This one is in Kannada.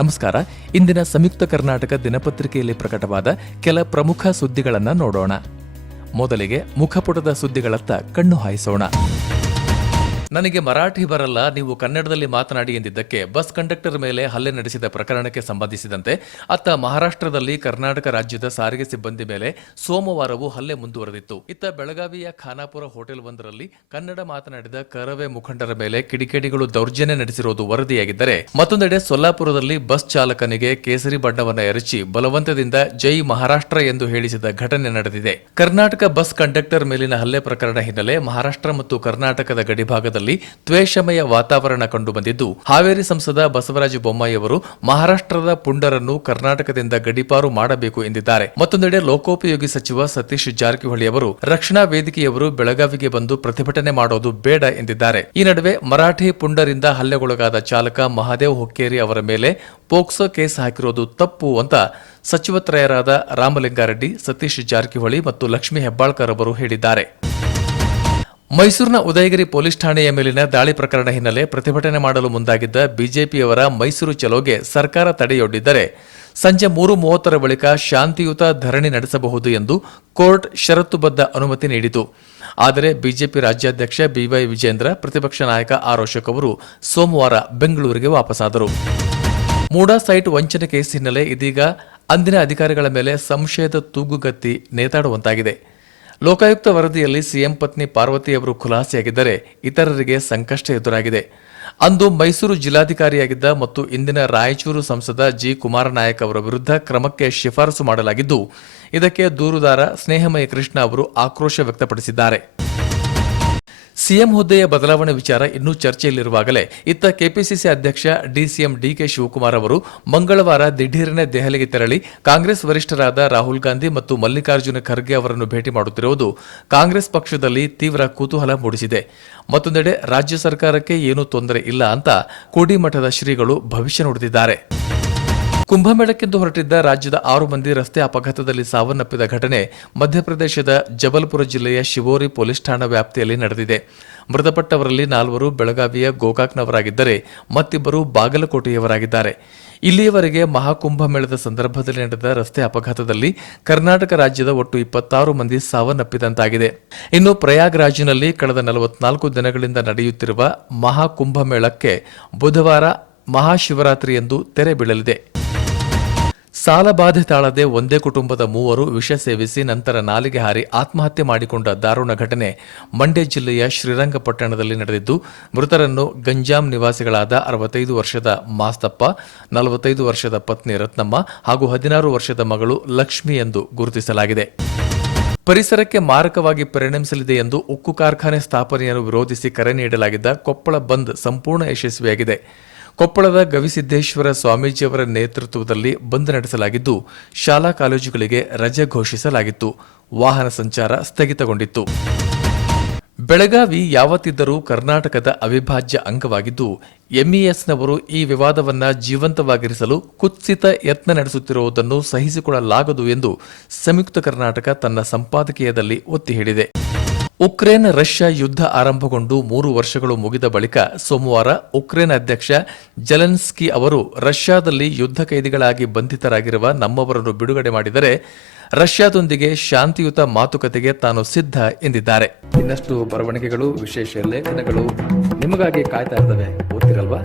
ನಮಸ್ಕಾರ. ಇಂದಿನ ಸಂಯುಕ್ತ ಕರ್ನಾಟಕ ದಿನಪತ್ರಿಕೆಯಲ್ಲಿ ಪ್ರಕಟವಾದ ಕೆಲ ಪ್ರಮುಖ ಸುದ್ದಿಗಳನ್ನು ನೋಡೋಣ. ಮೊದಲಿಗೆ ಮುಖಪುಟದ ಸುದ್ದಿಗಳತ್ತ ಕಣ್ಣು ಹಾಯಿಸೋಣ. ನನಗೆ ಮರಾಠಿ ಬರಲ್ಲ, ನೀವು ಕನ್ನಡದಲ್ಲಿ ಮಾತನಾಡಿ ಎಂದಿದ್ದಕ್ಕೆ ಬಸ್ ಕಂಡಕ್ಟರ್ ಮೇಲೆ ಹಲ್ಲೆ ನಡೆಸಿದ ಪ್ರಕರಣಕ್ಕೆ ಸಂಬಂಧಿಸಿದಂತೆ ಅತ್ತ ಮಹಾರಾಷ್ಟ್ರದಲ್ಲಿ ಕರ್ನಾಟಕ ರಾಜ್ಯದ ಸಾರಿಗೆ ಸಿಬ್ಬಂದಿ ಮೇಲೆ ಸೋಮವಾರವೂ ಹಲ್ಲೆ ಮುಂದುವರೆದಿತ್ತು. ಇತ್ತ ಬೆಳಗಾವಿಯ ಖಾನಾಪುರ ಹೋಟೆಲ್ ಒಂದರಲ್ಲಿ ಕನ್ನಡ ಮಾತನಾಡಿದ ಕರವೇ ಮುಖಂಡರ ಮೇಲೆ ಕಿಡಿಗೇಡಿಗಳು ದೌರ್ಜನ್ಯ ನಡೆಸಿರುವುದು ವರದಿಯಾಗಿದ್ದರೆ, ಮತ್ತೊಂದೆಡೆ ಸೊಲ್ಲಾಪುರದಲ್ಲಿ ಬಸ್ ಚಾಲಕನಿಗೆ ಕೇಸರಿ ಬಣ್ಣವನ್ನು ಎರಚಿ ಬಲವಂತದಿಂದ ಜೈ ಮಹಾರಾಷ್ಟ್ರ ಎಂದು ಹೇಳಿಸಿದ ಘಟನೆ ನಡೆದಿದೆ. ಕರ್ನಾಟಕ ಬಸ್ ಕಂಡಕ್ಟರ್ ಮೇಲಿನ ಹಲ್ಲೆ ಪ್ರಕರಣ ಹಿನ್ನೆಲೆ ಮಹಾರಾಷ್ಟ್ರ ಮತ್ತು ಕರ್ನಾಟಕದ ಗಡಿಭಾಗದಲ್ಲಿ ದ್ವೇಷಮಯ ವಾತಾವರಣ ಕಂಡುಬಂದಿದ್ದು, ಹಾವೇರಿ ಸಂಸದ ಬಸವರಾಜ ಬೊಮ್ಮಾಯಿ ಅವರು ಮಹಾರಾಷ್ಟ್ರದ ಪುಂಡರನ್ನು ಕರ್ನಾಟಕದಿಂದ ಗಡೀಪಾರು ಮಾಡಬೇಕು ಎಂದಿದ್ದಾರೆ. ಮತ್ತೊಂದೆಡೆ ಲೋಕೋಪಯೋಗಿ ಸಚಿವ ಸತೀಶ್ ಜಾರಕಿಹೊಳಿ ಅವರು ರಕ್ಷಣಾ ವೇದಿಕೆಯವರು ಬೆಳಗಾವಿಗೆ ಬಂದು ಪ್ರತಿಭಟನೆ ಮಾಡೋದು ಬೇಡ ಎಂದಿದ್ದಾರೆ. ಈ ನಡುವೆ ಮರಾಠಿ ಪುಂಡರಿಂದ ಹಲ್ಲೆಗೊಳಗಾದ ಚಾಲಕ ಮಹಾದೇವ್ ಹುಕ್ಕೇರಿ ಅವರ ಮೇಲೆ ಪೋಕ್ಸೋ ಕೇಸ್ ಹಾಕಿರೋದು ತಪ್ಪು ಅಂತ ಸಚಿವತ್ರಯರಾದ ರಾಮಲಿಂಗಾರೆಡ್ಡಿ, ಸತೀಶ್ ಜಾರಕಿಹೊಳಿ ಮತ್ತು ಲಕ್ಷ್ಮೀ ಹೆಬ್ಬಾಳ್ಕರ್ ಅವರು ಹೇಳಿದ್ದಾರೆ. ಮೈಸೂರಿನ ಉದಯಗಿರಿ ಪೊಲೀಸ್ ಠಾಣೆಯ ಮೇಲಿನ ದಾಳಿ ಪ್ರಕರಣ ಹಿನ್ನೆಲೆ ಪ್ರತಿಭಟನೆ ಮಾಡಲು ಮುಂದಾಗಿದ್ದ ಬಿಜೆಪಿಯವರ ಮೈಸೂರು ಚಲೋಗೆ ಸರ್ಕಾರ ತಡೆಯೊಡ್ಡಿದ್ದರೆ ಸಂಜೆ 3:30 ಬಳಿಕ ಶಾಂತಿಯುತ ಧರಣಿ ನಡೆಸಬಹುದು ಎಂದು ಕೋರ್ಟ್ ಷರತ್ತುಬದ್ಧ ಅನುಮತಿ ನೀಡಿತು. ಆದರೆ ಬಿಜೆಪಿ ರಾಜ್ಯಾಧ್ಯಕ್ಷ ಬಿವೈ ವಿಜೇಂದ್ರ, ಪ್ರತಿಪಕ್ಷ ನಾಯಕ ಆರ್ ಅಶೋಕ್ ಅವರು ಸೋಮವಾರ ಬೆಂಗಳೂರಿಗೆ ವಾಪಸಾದರು. ಮೂಡಾ ಸೈಟ್ ವಂಚನೆ ಕೇಸ್ ಹಿನ್ನೆಲೆ ಇದೀಗ ಅಂದಿನ ಅಧಿಕಾರಿಗಳ ಮೇಲೆ ಸಂಶಯದ ತೂಗುಗತ್ತಿ ನೇತಾಡುವಂತಾಗಿದೆ. ಲೋಕಾಯುಕ್ತ ವರದಿಯಲ್ಲಿ ಸಿಎಂ ಪತ್ನಿ ಪಾರ್ವತಿಯವರು ಖುಲಾಸೆಯಾಗಿದ್ದರೆ ಇತರರಿಗೆ ಸಂಕಷ್ಟ ಎದುರಾಗಿದೆ. ಅಂದು ಮೈಸೂರು ಜಿಲ್ಲಾಧಿಕಾರಿಯಾಗಿದ್ದ ಮತ್ತು ಇಂದಿನ ರಾಯಚೂರು ಸಂಸದ ಜಿ ಕುಮಾರನಾಯಕ್ ಅವರ ವಿರುದ್ಧ ಕ್ರಮಕ್ಕೆ ಶಿಫಾರಸು ಮಾಡಲಾಗಿದ್ದು, ಇದಕ್ಕೆ ದೂರುದಾರ ಸ್ನೇಹಮಯಿ ಕೃಷ್ಣ ಅವರು ಆಕ್ರೋಶ ವ್ಯಕ್ತಪಡಿಸಿದ್ದಾರೆ. ಸಿಎಂ ಹುದ್ದೆಯ ಬದಲಾವಣೆ ವಿಚಾರ ಇನ್ನೂ ಚರ್ಚೆಯಲ್ಲಿರುವಾಗಲೇ ಇತ್ತ ಕೆಪಿಸಿಸಿ ಅಧ್ಯಕ್ಷ ಡಿಸಿಎಂ ಡಿಕೆ ಶಿವಕುಮಾರ್ ಅವರು ಮಂಗಳವಾರ ದಿಢೀರನೆ ದೆಹಲಿಗೆ ತೆರಳಿ ಕಾಂಗ್ರೆಸ್ ವರಿಷ್ಠರಾದ ರಾಹುಲ್ ಗಾಂಧಿ ಮತ್ತು ಮಲ್ಲಿಕಾರ್ಜುನ ಖರ್ಗೆ ಅವರನ್ನು ಭೇಟಿ ಮಾಡುತ್ತಿರುವುದು ಕಾಂಗ್ರೆಸ್ ಪಕ್ಷದಲ್ಲಿ ತೀವ್ರ ಕುತೂಹಲ ಮೂಡಿಸಿದೆ. ಮತ್ತೊಂದೆಡೆ ರಾಜ್ಯ ಸರ್ಕಾರಕ್ಕೆ ಏನೂ ತೊಂದರೆ ಇಲ್ಲ ಅಂತ ಕೋಡಿಮಠದ ಶ್ರೀಗಳು ಭವಿಷ್ಯ ನುಡಿದಿದ್ದಾರೆ. ಕುಂಭಮೇಳಕ್ಕೆಂದು ಹೊರಟಿದ್ದ ರಾಜ್ಯದ 6 ಮಂದಿ ರಸ್ತೆ ಅಪಘಾತದಲ್ಲಿ ಸಾವನ್ನಪ್ಪಿದ ಘಟನೆ ಮಧ್ಯಪ್ರದೇಶದ ಜಬಲ್ಪುರ ಜಿಲ್ಲೆಯ ಶಿವೋರಿ ಪೊಲೀಸ್ ಠಾಣಾ ವ್ಯಾಪ್ತಿಯಲ್ಲಿ ನಡೆದಿದೆ. ಮೃತಪಟ್ಟವರಲ್ಲಿ 4 ಬೆಳಗಾವಿಯ ಗೋಕಾಕ್ನವರಾಗಿದ್ದರೆ ಮತ್ತಿಬ್ಬರು ಬಾಗಲಕೋಟೆಯವರಾಗಿದ್ದಾರೆ. ಇಲ್ಲಿಯವರೆಗೆ ಮಹಾಕುಂಭಮೇಳದ ಸಂದರ್ಭದಲ್ಲಿ ನಡೆದ ರಸ್ತೆ ಅಪಘಾತದಲ್ಲಿ ಕರ್ನಾಟಕ ರಾಜ್ಯದ ಒಟ್ಟು 26 ಮಂದಿ ಸಾವನ್ನಪ್ಪಿದಂತಾಗಿದೆ. ಇನ್ನು ಪ್ರಯಾಗ್ರಾಜ್ನಲ್ಲಿ ಕಳೆದ 44 ದಿನಗಳಿಂದ ನಡೆಯುತ್ತಿರುವ ಮಹಾಕುಂಭಮೇಳಕ್ಕೆ ಬುಧವಾರ ಮಹಾಶಿವರಾತ್ರಿ ಎಂದು ತೆರೆ ಬೀಳಲಿದೆ. ಸಾಲಬಾಧೆ ತಾಳದೆ ಒಂದೇ ಕುಟುಂಬದ 3 ವಿಷ ಸೇವಿಸಿ ನಂತರ ನಾಲಿಗೆ ಹಾರಿ ಆತ್ಮಹತ್ಯೆ ಮಾಡಿಕೊಂಡ ದಾರುಣ ಘಟನೆ ಮಂಡ್ಯ ಜಿಲ್ಲೆಯ ಶ್ರೀರಂಗಪಟ್ಟಣದಲ್ಲಿ ನಡೆದಿದ್ದು, ಮೃತರನ್ನು ಗಂಜಾಂ ನಿವಾಸಿಗಳಾದ 65 ವರ್ಷದ ಮಾಸ್ತಪ್ಪ, 45 ವರ್ಷದ ಪತ್ನಿ ರತ್ನಮ್ಮ ಹಾಗೂ 16 ವರ್ಷದ ಮಗಳು ಲಕ್ಷ್ಮಿ ಎಂದು ಗುರುತಿಸಲಾಗಿದೆ. ಪರಿಸರಕ್ಕೆ ಮಾರಕವಾಗಿ ಪರಿಣಮಿಸಲಿದೆ ಎಂದು ಉಕ್ಕು ಕಾರ್ಖಾನೆ ಸ್ಥಾಪನೆಯನ್ನು ವಿರೋಧಿಸಿ ಕರೆ ನೀಡಲಾಗಿದ್ದ ಕೊಪ್ಪಳ ಬಂದ್ ಸಂಪೂರ್ಣ ಯಶಸ್ವಿಯಾಗಿದೆ. ಕೊಪ್ಪಳದ ಗವಿಸಿದ್ದೇಶ್ವರ ಸ್ವಾಮೀಜಿಯವರ ನೇತೃತ್ವದಲ್ಲಿ ಬಂದ್ ನಡೆಸಲಾಗಿದ್ದು, ಶಾಲಾ ಕಾಲೇಜುಗಳಿಗೆ ರಜೆ ಘೋಷಿಸಲಾಗಿತ್ತು. ವಾಹನ ಸಂಚಾರ ಸ್ಥಗಿತಗೊಂಡಿತ್ತು. ಬೆಳಗಾವಿ ಯಾವತ್ತಿದ್ದರೂ ಕರ್ನಾಟಕದ ಅವಿಭಾಜ್ಯ ಅಂಗವಾಗಿದ್ದು, ಎಂಇಎಸ್ನವರು ಈ ವಿವಾದವನ್ನು ಜೀವಂತವಾಗಿರಿಸಲು ಕುತ್ಸಿತ ಯತ್ನ ನಡೆಸುತ್ತಿರುವುದನ್ನು ಸಹಿಸಿಕೊಳ್ಳಲಾಗದು ಎಂದು ಸಂಯುಕ್ತ ಕರ್ನಾಟಕ ತನ್ನ ಸಂಪಾದಕೀಯದಲ್ಲಿ ಒತ್ತಿ ಹೇಳಿದೆ. ಉಕ್ರೇನ್ ರಷ್ಯಾ ಯುದ್ಧ ಆರಂಭಗೊಂಡು 3 ವರ್ಷಗಳು ಮುಗಿದ ಬಳಿಕ ಸೋಮವಾರ ಉಕ್ರೇನ್ ಅಧ್ಯಕ್ಷ ಜೆಲೆನ್ಸ್ಕಿ ಅವರು ರಷ್ಯಾದಲ್ಲಿ ಯುದ್ಧ ಕೈದಿಗಳಾಗಿ ಬಂಧಿತರಾಗಿರುವ ನಮ್ಮವರನ್ನು ಬಿಡುಗಡೆ ಮಾಡಿದರೆ ರಷ್ಯಾದೊಂದಿಗೆ ಶಾಂತಿಯುತ ಮಾತುಕತೆಗೆ ತಾನು ಸಿದ್ಧ ಎಂದಿದ್ದಾರೆ. ಇನ್ನಷ್ಟು ಬರವಣಿಗೆಗಳು, ವಿಶೇಷ ಲೇಖನಗಳು ನಿಮಗಾಗಿ ಕಾಯ್ತಾ ಇರ್ತವೆ, ಓದ್ತಿರಲ್ವಾ?